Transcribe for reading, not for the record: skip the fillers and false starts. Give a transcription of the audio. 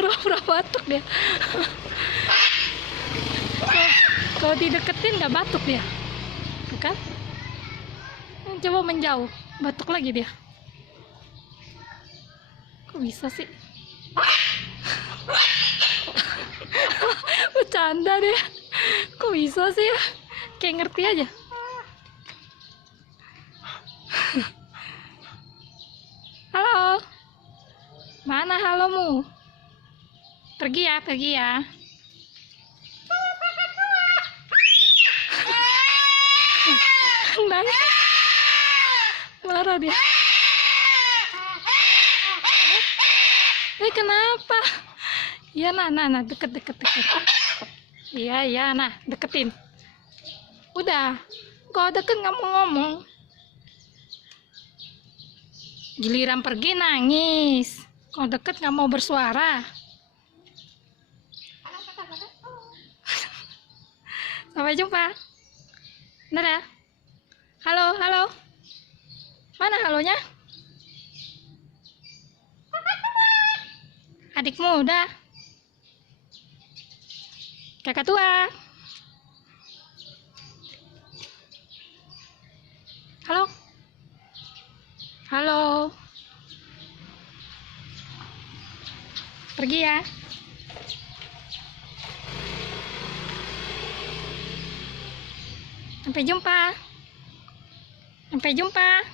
Pura-pura batuk dia. Kalau dideketin nggak batuk dia, kan? Coba menjauh, batuk lagi dia. Kok bisa sih? Bercanda dia. Kok bisa sih ya? Kayak ngerti aja. Halo. Mana halomu? Pergi ya, pergi ya. Nangis. Marah dia. Kenapa? Iya, nah, deket. Iya, nah, deketin. Udah, kalau deket nggak mau ngomong. Giliran pergi nangis. Kalau deket nggak mau bersuara. Sampai jumpa. Dadah. Halo. Mana halonya? Adik muda. Kakak tua. Halo. Pergi ya. Sampai jumpa.